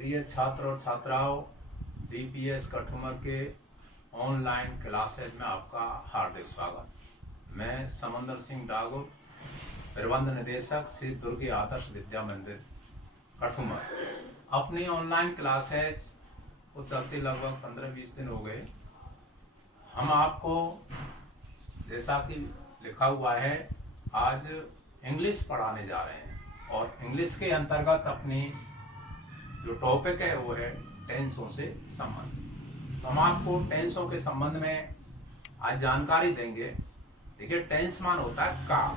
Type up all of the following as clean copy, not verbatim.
प्रिय छात्र और छात्राओं, डीपीएस कठुमर के ऑनलाइन क्लासेज में आपका हार्दिक स्वागत। मैं समंदर सिंह डागुर, प्रबंध निदेशक श्री दुर्गे आदर्श विद्या मंदिर कठुमर। अपनी ऑनलाइन क्लासेज को चलते लगभग 15-20 दिन हो गए। हम आपको जैसा कि लिखा हुआ है आज इंग्लिश पढ़ाने जा रहे हैं और इंग्लिश के अंतर्गत अपनी जो टॉपिक है वो है टेंसों से संबंध। तो हम आपको टेंसों के संबंध में आज जानकारी देंगे। देखिए, टेंस मान होता है काल।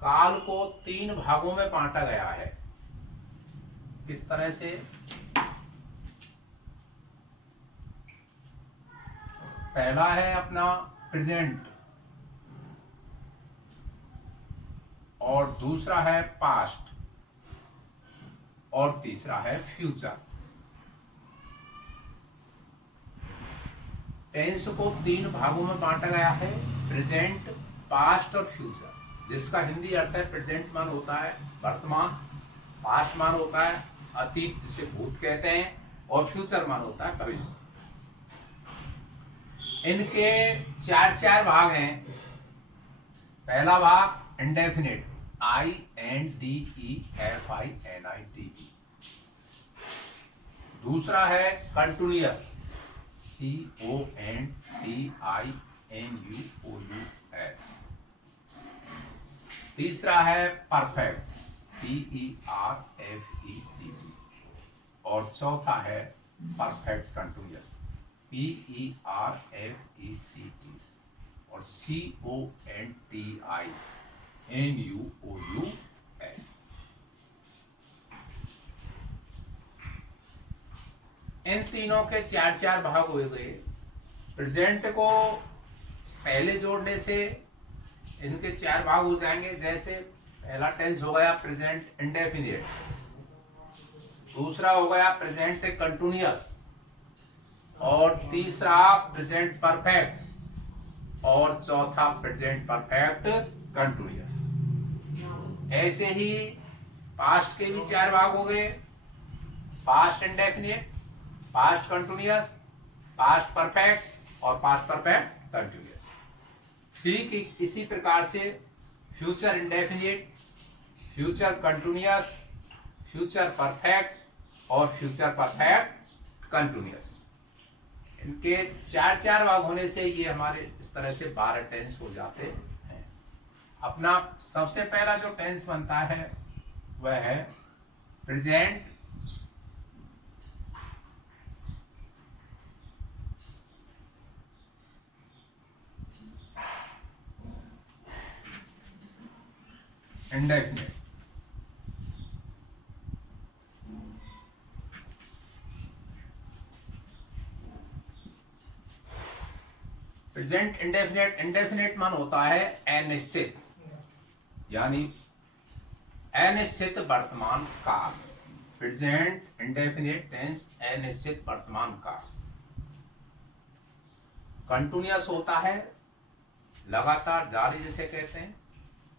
काल को 3 भागों में बांटा गया है। किस तरह से? पहला है अपना प्रेजेंट और दूसरा है पास्ट और तीसरा है फ्यूचर। टेंस को 3 भागों में बांटा गया है, प्रेजेंट, पास्ट और फ्यूचर, जिसका हिंदी अर्थ है प्रेजेंट मान होता है वर्तमान, पास्ट मान होता है अतीत जिसे भूत कहते हैं, और फ्यूचर मान होता है भविष्य। इनके 4 भाग हैं। पहला भाग इंडेफिनिट, INDEFINIT। दूसरा है कंटिन्यूअस, CONTINUOUS। तीसरा है परफेक्ट, PERFECT। और चौथा है परफेक्ट कंटिन्यूअस, PERFECT और CONTINUOUS। इन तीनों के 4 भाग हुए गए। प्रेजेंट को पहले जोड़ने से इनके 4 भाग हो जाएंगे। जैसे पहला टेंस हो गया प्रेजेंट इंडेफिनिट, दूसरा हो गया प्रेजेंट कंटिन्यूअस, और तीसरा प्रेजेंट परफेक्ट, और चौथा प्रेजेंट परफेक्ट कंटिन्यूअस। ऐसे ही पास्ट के भी 4 भाग हो गए, past indefinite, past continuous, past perfect और पास्ट परफेक्ट कंटिन्यूअस। ठीक इसी प्रकार से future indefinite, future continuous, future perfect और फ्यूचर परफेक्ट कंटिन्यूअस। इनके 4 भाग होने से ये हमारे इस तरह से 12 टेंस हो जाते हैं। अपना सबसे पहला जो टेंस बनता है वह है present indefinite. Present indefinite, indefinite मान होता है अनिश्चित, यानी अनिश्चित वर्तमान काल। प्रेजेंट इंडेफिनिट टेंस अनिश्चित वर्तमान काल। कंटिन्यूअस होता है लगातार जारी जिसे कहते हैं।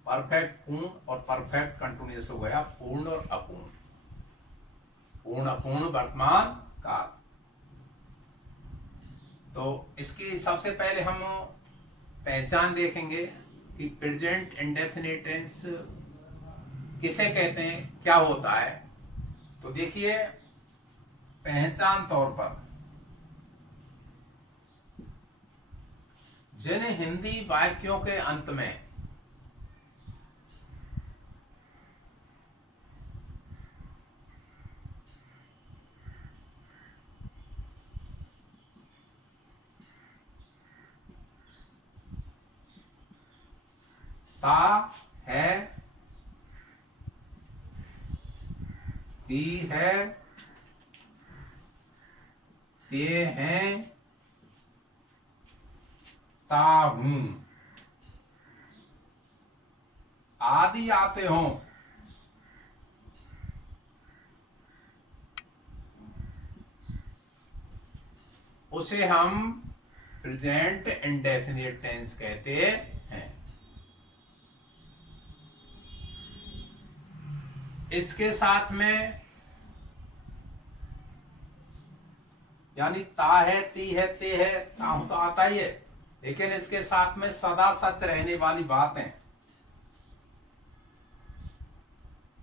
परफेक्ट पूर्ण और परफेक्ट कंटिन्यूअस हो गया पूर्ण और अपूर्ण, पूर्ण अपूर्ण वर्तमान काल। तो इसकी सबसे पहले हम पहचान देखेंगे कि प्रेजेंट इंडेफिनिट टेंस किसे कहते हैं, क्या होता है। तो देखिए, पहचान तौर पर जिन हिंदी वाक्यों के अंत में ता है, ती है, ते हैं, ता हूं आदि आते हों, उसे हम प्रेजेंट इंडेफिनिट टेंस कहते हैं। इसके साथ में यानी ता है, ती है, ते है, ताहू तो आता ही है, लेकिन इसके साथ में सदा सत्य रहने वाली बातें,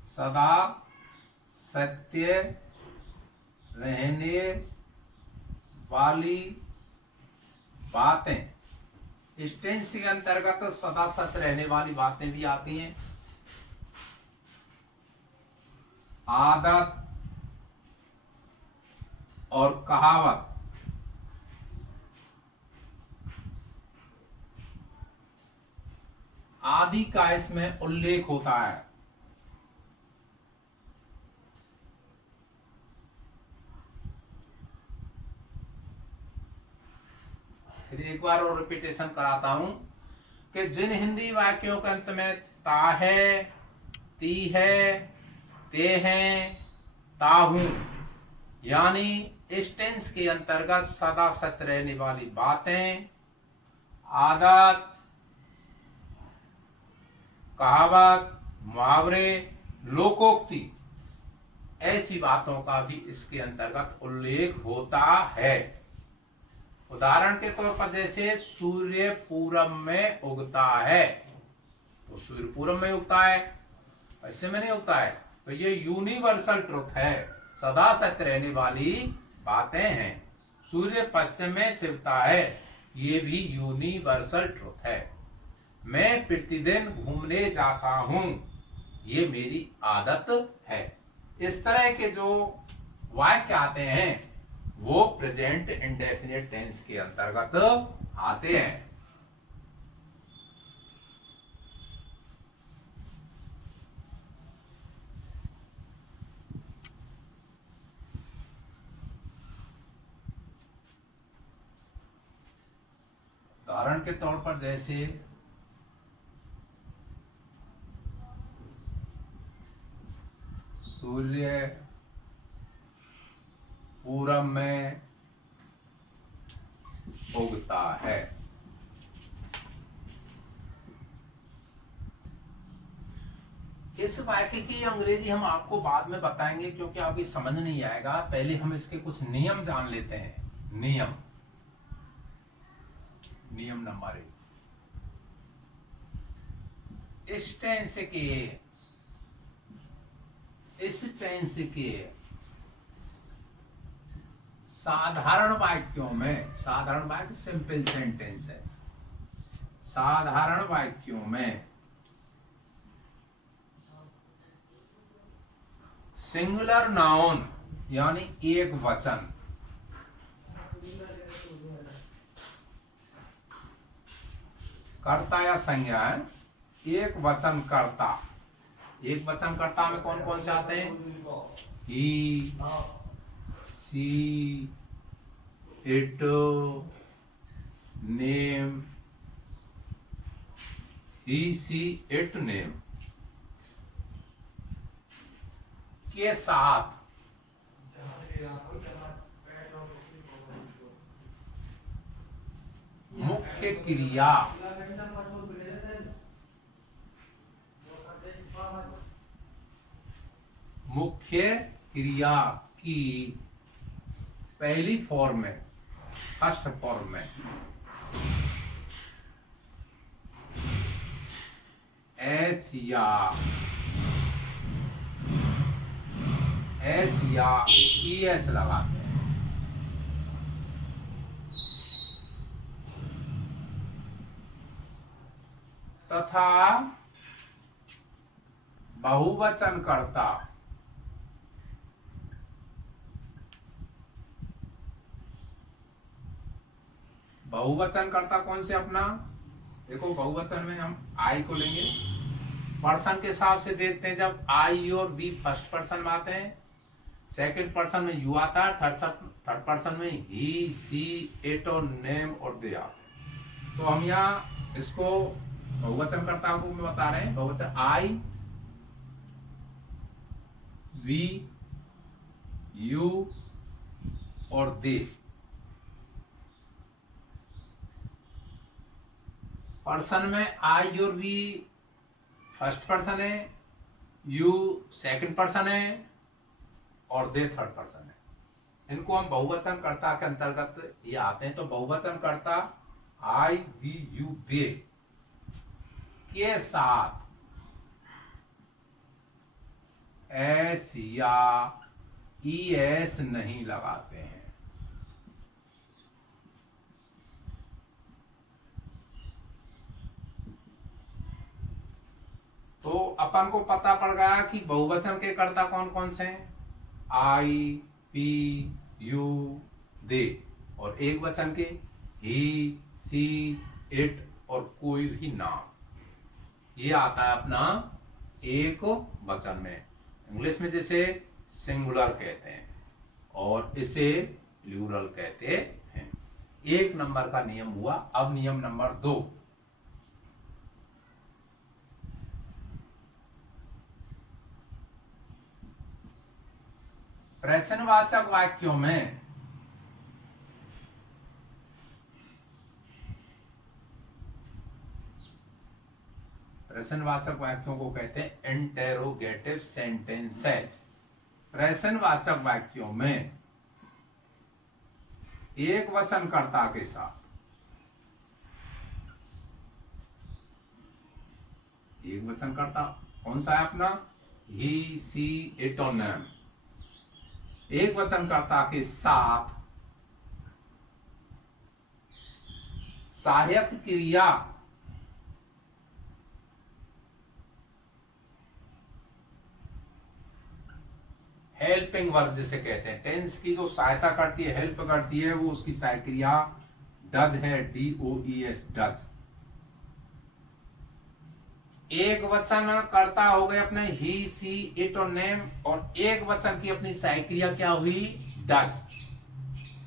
सदा सत्य रहने वाली बातें, इस टेंस के अंतर्गत तो सदा सत्य रहने वाली बातें भी आती हैं। आदत और कहावत, आदि का इसमें उल्लेख होता है। फिर एक बार और रिपीटेशन कराता हूं कि जिन हिंदी वाक्यों के अंत में ता है, ती है, ते हैं, ताहू, यानी इस टेंस के अंतर्गत सदा सत्य रहने वाली बातें, आदत, कहावत, मुहावरे, लोकोक्ति, ऐसी बातों का भी इसके अंतर्गत उल्लेख होता है। उदाहरण के तौर पर जैसे सूर्य पूरब में उगता है, तो सूर्य पूरब में उगता है, ऐसे में नहीं उगता है, तो ये यूनिवर्सल ट्रुथ है, सदा सत्य रहने वाली बातें हैं। सूर्य पश्चिम में छिपता है, ये भी यूनिवर्सल ट्रुथ है। मैं प्रतिदिन घूमने जाता हूं, ये मेरी आदत है। इस तरह के जो वाक्य आते हैं वो प्रेजेंट इंडेफिनिट टेंस के अंतर्गत आते हैं। उदाहरण के तौर पर जैसे सूर्य पूरब में उगता है, इस वाक्य की अंग्रेजी हम आपको बाद में बताएंगे क्योंकि अभी समझ नहीं आएगा। पहले हम इसके कुछ नियम जान लेते हैं। नियम नंबर 1, इस टेंस के साधारण वाक्यों में, साधारण वाक्य सिंपल सेंटेंसेस, साधारण वाक्यों में सिंगुलर नाउन यानी एक वचन, कर्ता या संज्ञा है, एक वचन कर्ता, एक वचन कर्ता में कौन कौन से आते हैं? He, she, it, name, he, she, it, name के साथ मुख्य क्रिया, मुख्य क्रिया की पहली फॉर्म में, फर्स्ट फॉर्म में एस या ईएस लगाते हैं। तथा बहुवचन कर्ता कौन से अपना? देखो बहुवचन में हम आई को लेंगे, पर्सन के हिसाब से देखते हैं। जब आई और बी फर्स्ट पर्सन में आते हैं, सेकंड पर्सन में यू आता है, थर्ड पर्सन में ही, सी, इट और नेम और दे आते हैं। तो हम यहाँ इसको बहुवचन कर्ता को में बता रहे हैं। बहुवचन आई, वी, यू और दे। पर्सन में आई और वी फर्स्ट पर्सन है, यू सेकंड पर्सन है और दे थर्ड पर्सन है। इनको हम बहुवचन कर्ता के अंतर्गत ये आते हैं। तो बहुवचन कर्ता आई वी यू दे के साथ एस या ई एस नहीं लगाते हैं। तो अपन को पता पड़ गया कि बहुवचन के कर्ता कौन कौन से हैं, आई पी यू दे, और एक वचन के ही सी इट और कोई भी नाम। ये आता है अपना एक वचन में। इंग्लिश में जैसे सिंगुलर कहते हैं और इसे प्लूरल कहते हैं। एक नंबर का नियम हुआ। अब नियम नंबर 2, प्रश्नवाचक वाक्यों में प्रश्नवाचक वाक्यों को कहते हैं इंटेरोगेटिव सेंटेंसेस। प्रश्नवाचक वाक्यों में एक वचनकर्ता के साथ एक वचनकर्ता कौन सा है अपना, ही सी इट और नेम। एक वचनकर्ता के साथ सहायक क्रिया हेल्पिंग वर्ब जिसे कहते हैं, टेंस की जो सहायता करती है, हेल्प करती है, वो उसकी सहायक क्रिया डज है, DOES डज। एक वचन कर्ता हो गए अपने ही सी इट और नेम, और एक वचन की अपनी सहायक क्रिया क्या हुई, डज।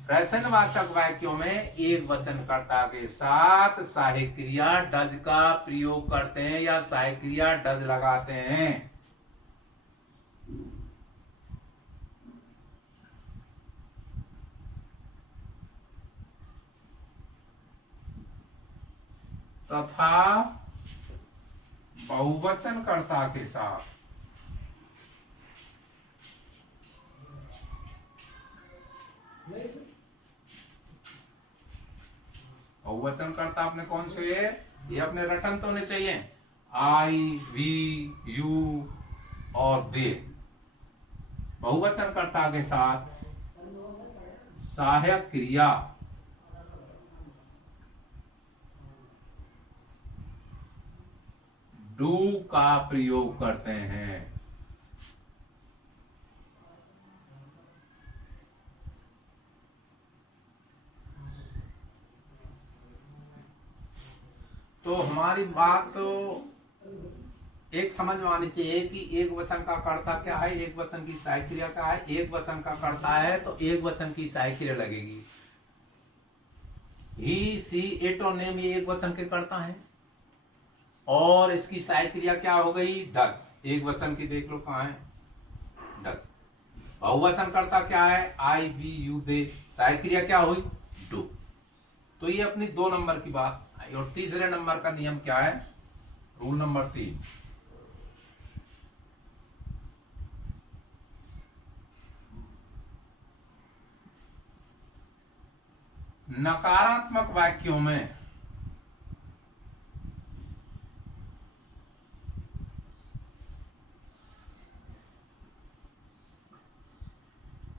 प्रश्नवाचक वाक्यों में एक वचन कर्ता के साथ सहायक क्रिया डज का प्रयोग करते हैं या सहायक क्रिया डज लगाते हैं। तथा बहुवचन कर्ता के साथ बहुवचन कर्ता अपने कौन से है, ये अपने रटन तो होने चाहिए, आई वी यू और दे। बहुवचन कर्ता के साथ सहायक क्रिया डू का प्रयोग करते हैं। तो हमारी बात तो एक समझ में आनी चाहिए कि एक वचन का कर्ता क्या है, एक वचन की सहायक क्रिया क्या है। एक वचन का कर्ता है तो एक वचन की सहायक क्रिया लगेगी। ही सी इट और नेम ये एक वचन के कर्ता है, और इसकी सहायक क्रिया क्या हो गई, डज। एक वचन की देख लो कहां है, डज। बहुवचन कर्ता क्या है, आई वी यू दे, सहायक क्रिया क्या हुई, डू। तो ये अपनी 2 नंबर की बात आई। और तीसरे नंबर का नियम क्या है, रूल नंबर 3, नकारात्मक वाक्यों में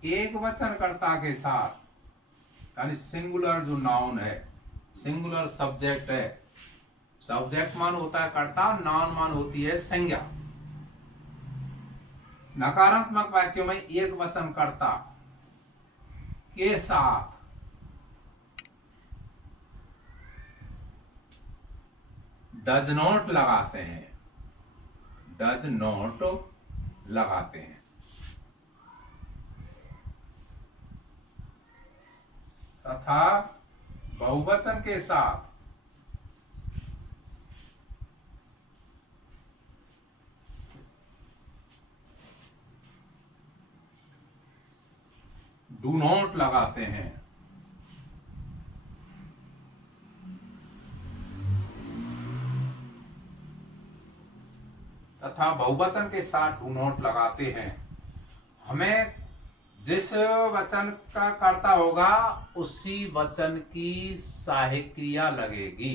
एक वचनकर्ता के साथ, यानी सिंगुलर जो नाउन है, सिंगुलर सब्जेक्ट है, सब्जेक्ट मान होता है कर्ता, नाउन मान होती है संज्ञा। नकारात्मक वाक्यों में एक वचनकर्ता के साथ डज नॉट लगाते हैं, डज नॉट लगाते हैं। तथा बहुवचन के साथ डू नॉट लगाते हैं। तथा बहुवचन के साथ डू नॉट लगाते हैं। हमें जिस वचन का कर्ता होगा उसी वचन की सहायक क्रिया लगेगी।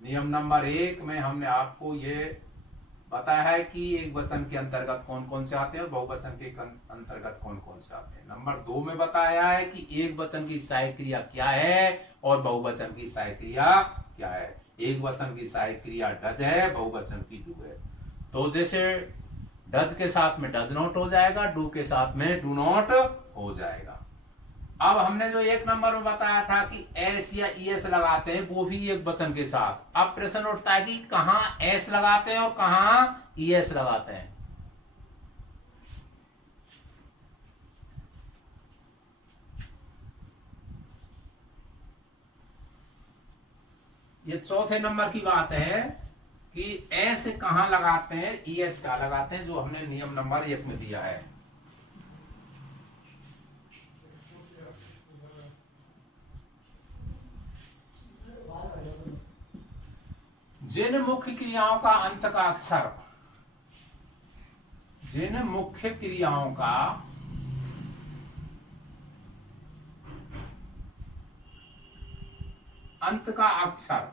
नियम नंबर 1 में हमने आपको ये बताया है कि एक वचन के अंतर्गत कौन कौन से आते हैं और बहुवचन के अंतर्गत कौन कौन से आते हैं। नंबर 2 में बताया है कि एक वचन की सहायक क्रिया क्या है और बहुवचन की सहायक क्रिया क्या है। एक वचन की सहायक क्रिया डज है, बहुवचन की डू है। तो जैसे डज के साथ में डज नॉट हो जाएगा, डू के साथ में डू नॉट हो जाएगा। अब हमने जो 1 नंबर में बताया था कि एस या ईएस लगाते हैं, वो भी एक वचन के साथ। अब प्रश्न उठता है कि कहां एस लगाते हैं और कहां ईएस लगाते हैं। ये चौथे नंबर की बात है कि एस कहां लगाते हैं, ईएस कहां लगाते हैं, जो हमने नियम नंबर 1 में दिया है। जिन मुख्य क्रियाओं का अंत का अक्षर, जिन मुख्य क्रियाओं का अंत का अक्षर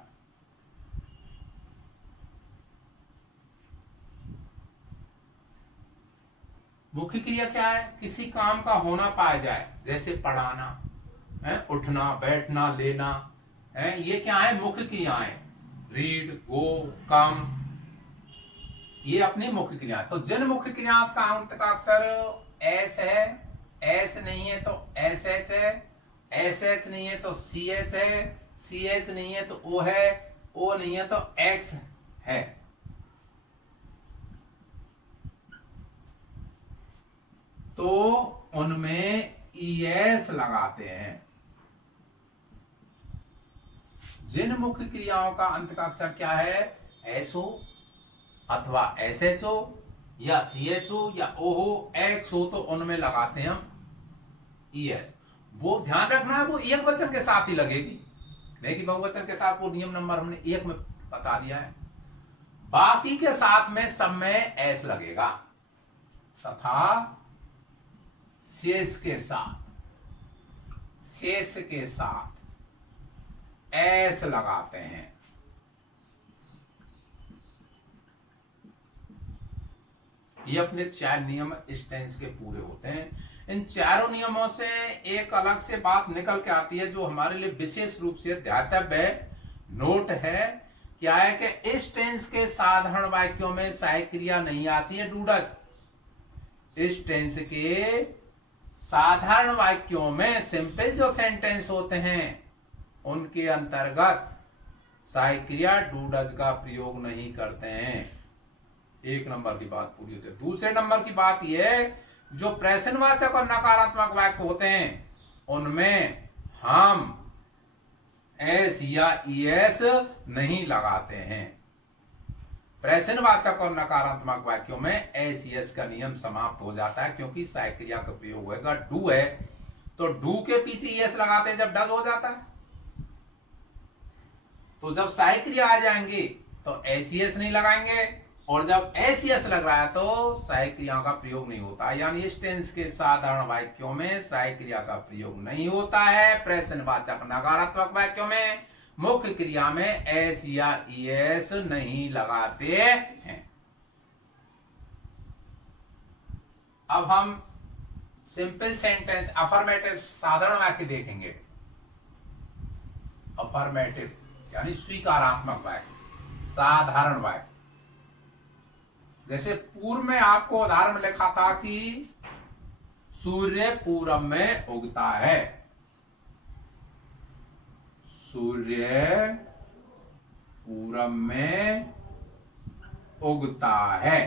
मुख्य क्रिया क्या है, किसी काम का होना पाया जाए, जैसे पढ़ाना है, उठना बैठना लेना है, ये क्या है मुख्य क्रियाएं। रीड, गो, कम, ये अपनी मुख्य क्रिया। तो जिन मुख्य क्रिया का अंत का अक्षर एस है, एस नहीं है तो एस एच है, एस एच नहीं है तो सी एच है, सी एच नहीं है तो ओ है, ओ नहीं है तो एक्स है। तो उनमें ईएस लगाते हैं। जिन मुख्य क्रियाओं का अंत का अक्षर क्या है, एसओ अथवा एसएचओ या सीएचओ या ओहो एक्स हो, तो उनमें लगाते हैं हम ईएस। वो ध्यान रखना है, वो एक वचन के साथ ही लगेगी, नहीं कि बहुवचन के साथ। वो नियम नंबर हमने 1 में बता दिया है। बाकी के साथ में सब में एस लगेगा, तथा शेष के साथ एस लगाते हैं। ये अपने 4 नियम इस टेंस के पूरे होते हैं। इन चारों नियमों से एक अलग से बात निकल के आती है, जो हमारे लिए विशेष रूप से ध्यातव्य नोट है। क्या है कि इस टेंस के साधारण वाक्यों में सहायक क्रिया नहीं आती है, डूडज। इस टेंस के साधारण वाक्यों में सिंपल जो सेंटेंस होते हैं उनके अंतर्गत सहायक क्रिया डूडज का प्रयोग नहीं करते हैं। 1 नंबर की बात पूरी होती है। दूसरे नंबर की बात यह, जो प्रश्नवाचक और नकारात्मक वाक्य होते हैं उनमें हम एस या ईएस नहीं लगाते हैं। प्रश्नवाचक और नकारात्मक वाक्यों में एस ईएस का नियम समाप्त हो जाता है, क्योंकि सहायक क्रिया का प्रयोग होगा। डू है तो डू के पीछे ईएस लगाते हैं जब डज हो जाता है। तो जब सहायक क्रिया आ जाएंगी तो एस ईएस नहीं लगाएंगे, और जब एस ईएस लग रहा है तो सहायक क्रियाओं का प्रयोग नहीं होता। यानी इस टेंस के साधारण वाक्यों में सहायक क्रिया का प्रयोग नहीं होता है। प्रश्नवाचक नकारात्मक वाक्यों में मुख्य क्रिया में एस या ईएस नहीं लगाते हैं। अब हम सिंपल सेंटेंस अफर्मेटिव साधारण वाक्य देखेंगे। अफर्मेटिव यानी स्वीकारात्मक वाक्य, साधारण वाक्य। जैसे पूर्व में आपको उदाहरण में लिखा था कि सूर्य पूरब में उगता है। सूर्य पूरब में उगता है।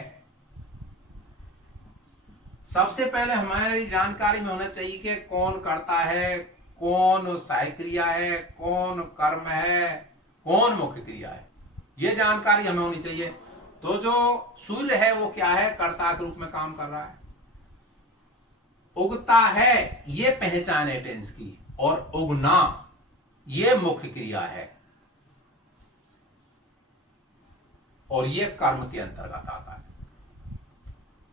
सबसे पहले हमारी जानकारी में होना चाहिए कि कौन करता है, कौन सहायक क्रिया है, कौन कर्म है, कौन मुख्य क्रिया है। यह जानकारी हमें होनी चाहिए। तो जो सूर्य है वो क्या है, कर्ता के रूप में काम कर रहा है। उगता है ये पहचान है टेंस की, और उगना ये मुख्य क्रिया है, और ये कर्म के अंतर्गत आता है।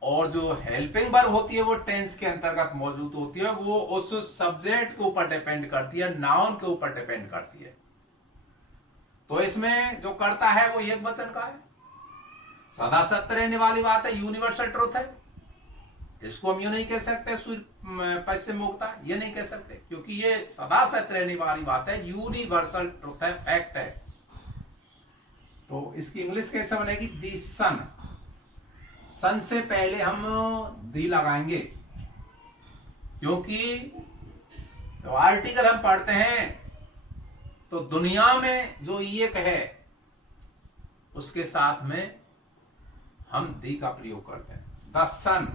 और जो हेल्पिंग वर्ब होती है वो टेंस के अंतर्गत मौजूद होती है, वो उस सब्जेक्ट के ऊपर डिपेंड करती है, नाउन के ऊपर डिपेंड करती है। तो इसमें जो करता है वो एक वचन का है, सदा सत्य रहने वाली बात है, यूनिवर्सल ट्रुथ है। इसको हम यूं नहीं कह सकते सूर्य पश्चिम मुक्ता, ये नहीं कह सकते, क्योंकि ये सदा सत्य रहने वाली बात है, यूनिवर्सल ट्रुथ है, फैक्ट है। तो इसकी इंग्लिश कैसे बनेगी? दी सन। सन से पहले हम दी लगाएंगे, क्योंकि तो आर्टिकल हम पढ़ते हैं तो दुनिया में जो एक है उसके साथ में हम दी का प्रयोग करते हैं। द सन,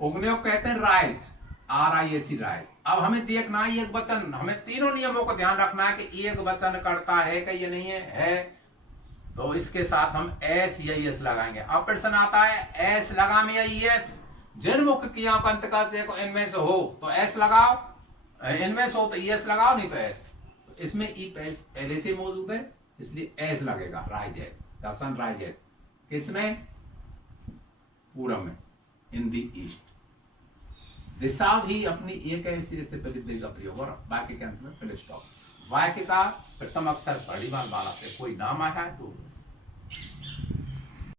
उगने को कहते हैं राइज, RISE राइज। अब हमें देखना है एक वचन, हमें तीनों नियमों को ध्यान रखना है कि एक वचन करता है कि ये नहीं है, तो इसके साथ हम एस या एस लगाएंगे। अब प्रश्न आता है एस लगाम या एस, जिन मुख्य क्रियाओं का अंतर्गत इनमें से हो तो एस लगाओ, इनमें से हो तो एस लगाओ, नहीं तो एस। तो इसमें ई पहले से मौजूद है, इसलिए एस लगेगा, rises, the sun rises. किसमें? पूरब में, इन द ईस्ट। दिशा भी अपनी एक ऐसी से प्रतिनिधि का प्रयोग, और वाक्य के अंत में फुल स्टॉप। वाक्य का प्रथम अक्षर बड़ी बाल वाला से कोई नाम आया है तो